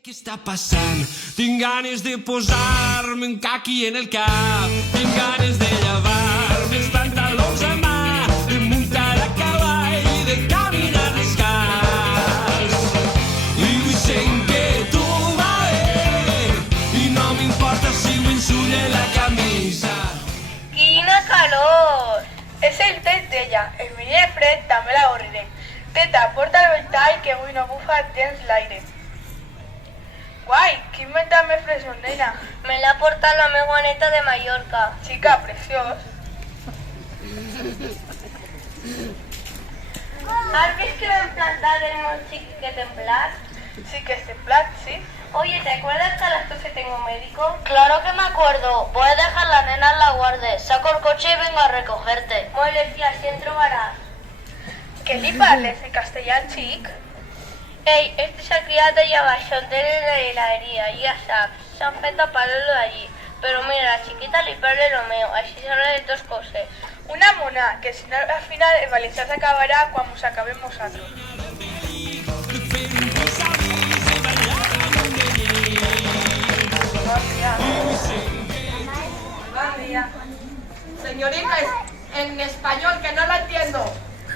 Què està passant? Tinc ganes de posar-me un caqui en el cap. Tinc ganes de llevar-me els pantalons a mà, de muntar a cavall i de caminar descalç. I vull ser inquietud, i no m'importa si ho ensulla la camisa. Quina calor! És el test d'ella. El mirer fred també l'avorriré. Teta, porta el ventall que avui no bufa gens l'aire. Guai, quin ventall més fresco, nena. Me l'ha portat la meva neta de Mallorca. Xica, preciós. ¿Has visto que me plantar el monchic que templar? Sí que es templat, sí. Oye, ¿te acuerdas que a las 12 tengo médico? Claro que me acuerdo. Voy a dejar la nena en la guardia. Saco el coche y vengo a recogerte. Molt bé, fia, si en trobaràs. Què li parles en castellà, xic? Ei, este s'ha criat allà baix, on tenen la heladeria, ja saps. S'han fet a parlar allí. Però mira, la chiquita li parla lo meu, així són les dues coses. Una mona, que si no al final el valencià s'acabarà quan mos acabem nosaltres. Buen día. Señorita, en español, que no la entiendo.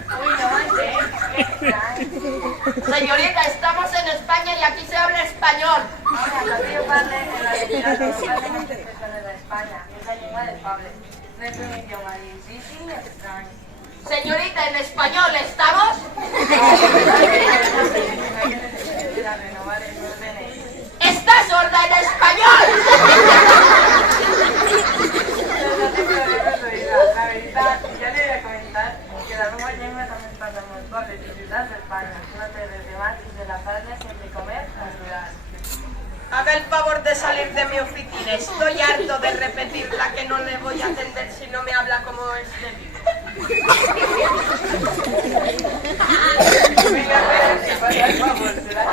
Uy, no manches. Señorita, estamos en España y aquí se habla español. Ahora, que yo parle en la sociedad probablemente expresiones de España, que es la lengua del poble. No es un idioma difícil ni extraño. Señorita, en español, ¿estamos? Renovar el DNI. ¡Está sorda en español! No te preocupes, oiga. La verdad, yo le voy a comentar que la lengua llengua también parla en els pobles i ciutats d'Espanya. No té res de mal si se la parla siempre comer natural. Haga el favor de salir de mi oficina. Estoy harto de repetirla que no le voy a atender si no me habla como es debido. Venga, pero que pasa el favor, se la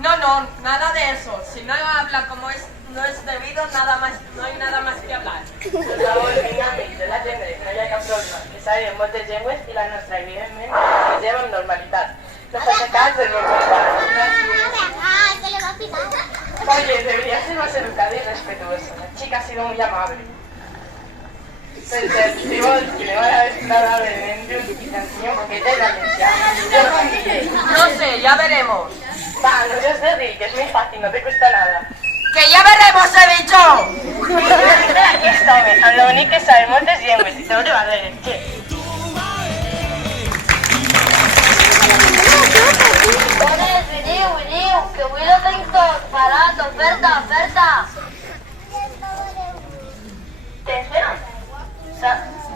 No, nada de eso. Si no habla como no es debido, nada más, no hay nada más que hablar. Per favor, vinga, amics de la gent, no hi ha cap problema. Que sabem moltes llengües i la nostra, evidentment, es lleva amb normalitat. No faci cas del meu company. Oye, debería ser más educada y respetuosa. La chica ha sido muy amable. Si vols que le van a estar a ver en Dios y te enseño porque te la valenciana. Yo con Guille. No sé, ya veremos. Va, no seas de rir, que es muy fácil, no te cuesta nada. ¡Que ya veremos, he dicho! Aquí està, home, amb l'únic que sabe moltes llengües i seguro va de che. Veniu, que avui lo tenc tot barat, oferta. ¿Te suena?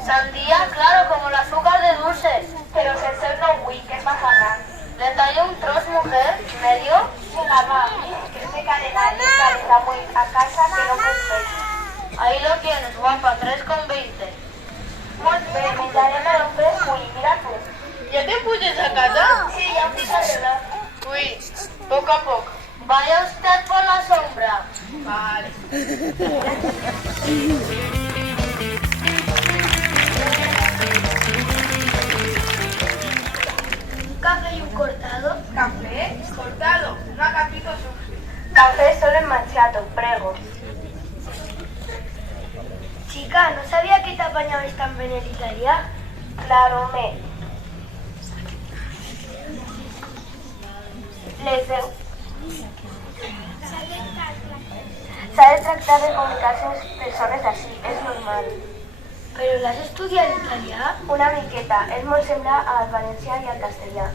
Sandía, claro, como el azúcar de dulces. Pero sense no vull, que és mafarrán. Le tallo un tros, mujer, medio. La mami, que se cadena y está muy a casa que no puedo. Ahí lo tienes, guapa, 3,20. Molt bé, menjarem el fresco i mira tu. ¿Ya te puses a casa? Sí, ja em fico a arreglar. Uy, poco a poco. Vaya usted por la sombra. Vale. Café y un cortado. Café? Cortado. No gatito sushi. Café solo en manchato, prego. Chica, ¿no sabía que te apañabas tan bien en Italia? Claro, Les veu. S'ha de tractar de comunicar-se amb les persones així, és normal. Però l'has estudiat en italià? Una miqueta, és molt semblant al valencià i al castellà.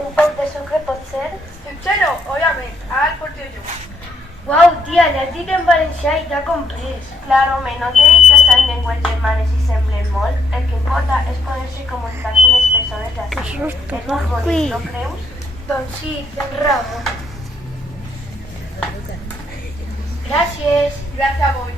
Un poc de sucre pot ser? Sincero, obviamente. Ara el porto jo. Uau, tia, l'has dit en valencià i t'ha comprès. Claro, no t'he dit que són llengües germanes i semblen molt. El que importa és poder-se comunicar-se amb les persones d'ací. És molt bonic, no creus? Doncs sí, tens raó. Gràcies. Gràcies a voi.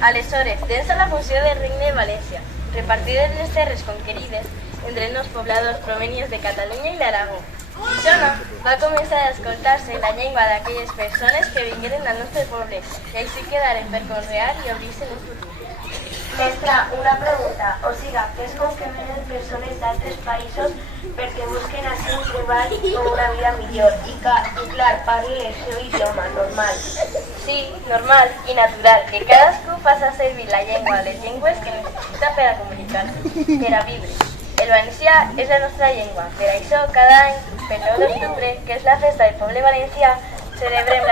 Aleshores, dins la funció de Regne de València, repartides les terres conquerides entre els pobladors provenients de Catalunya i l'Aragó, Això no, va començar a escoltar-se la llengua d'aquelles persones que vingueren al nostre poble i així quedaren per conrear i obrir-se un futur. Mestra, una pregunta. O sigui, que és com que venen persones d'altres països perquè busquen així un treball o una vida millor i clar, parlen el seu idioma, normal. Sí, normal i natural, que cadascú faça servir la llengua o les llengües que necessita per a comunicar-se, per a viure. El valencià és la nostra llengua, per això cada any, per 9 d'octubre, que és la festa del poble valencià, celebrem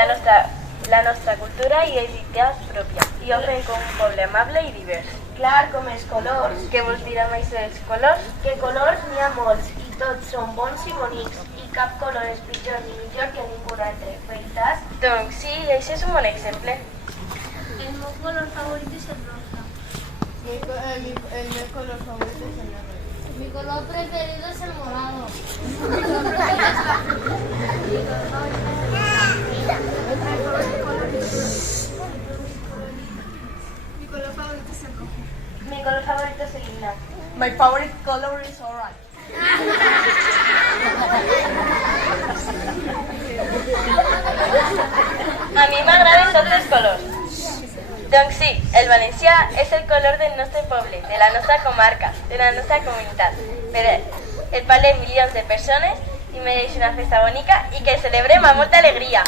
la nostra cultura i identitat pròpia i ho fem com un poble amable i divers. Clar, com els colors. Què vols dir amb això dels colors? Que colors n'hi ha molts i tots són bons i bonics i cap color és pitjor ni millor que ningú altre, veritat? Doncs sí, això és un bon exemple. El meu color favorit és el rosa. El meu color favorit és el negre. Mi color preferido es el morado. Mi color favorito es el rojo. Mi color favorito es el lila. My favorite color is orange. A mi m'agraden tots els colors. Doncs sí, el valencià és el color del nostre poble, de la nostra comarca, de la nostra comunitat. Però el parlen milions de persones i mereix una festa bonica i que celebrem amb molta alegria.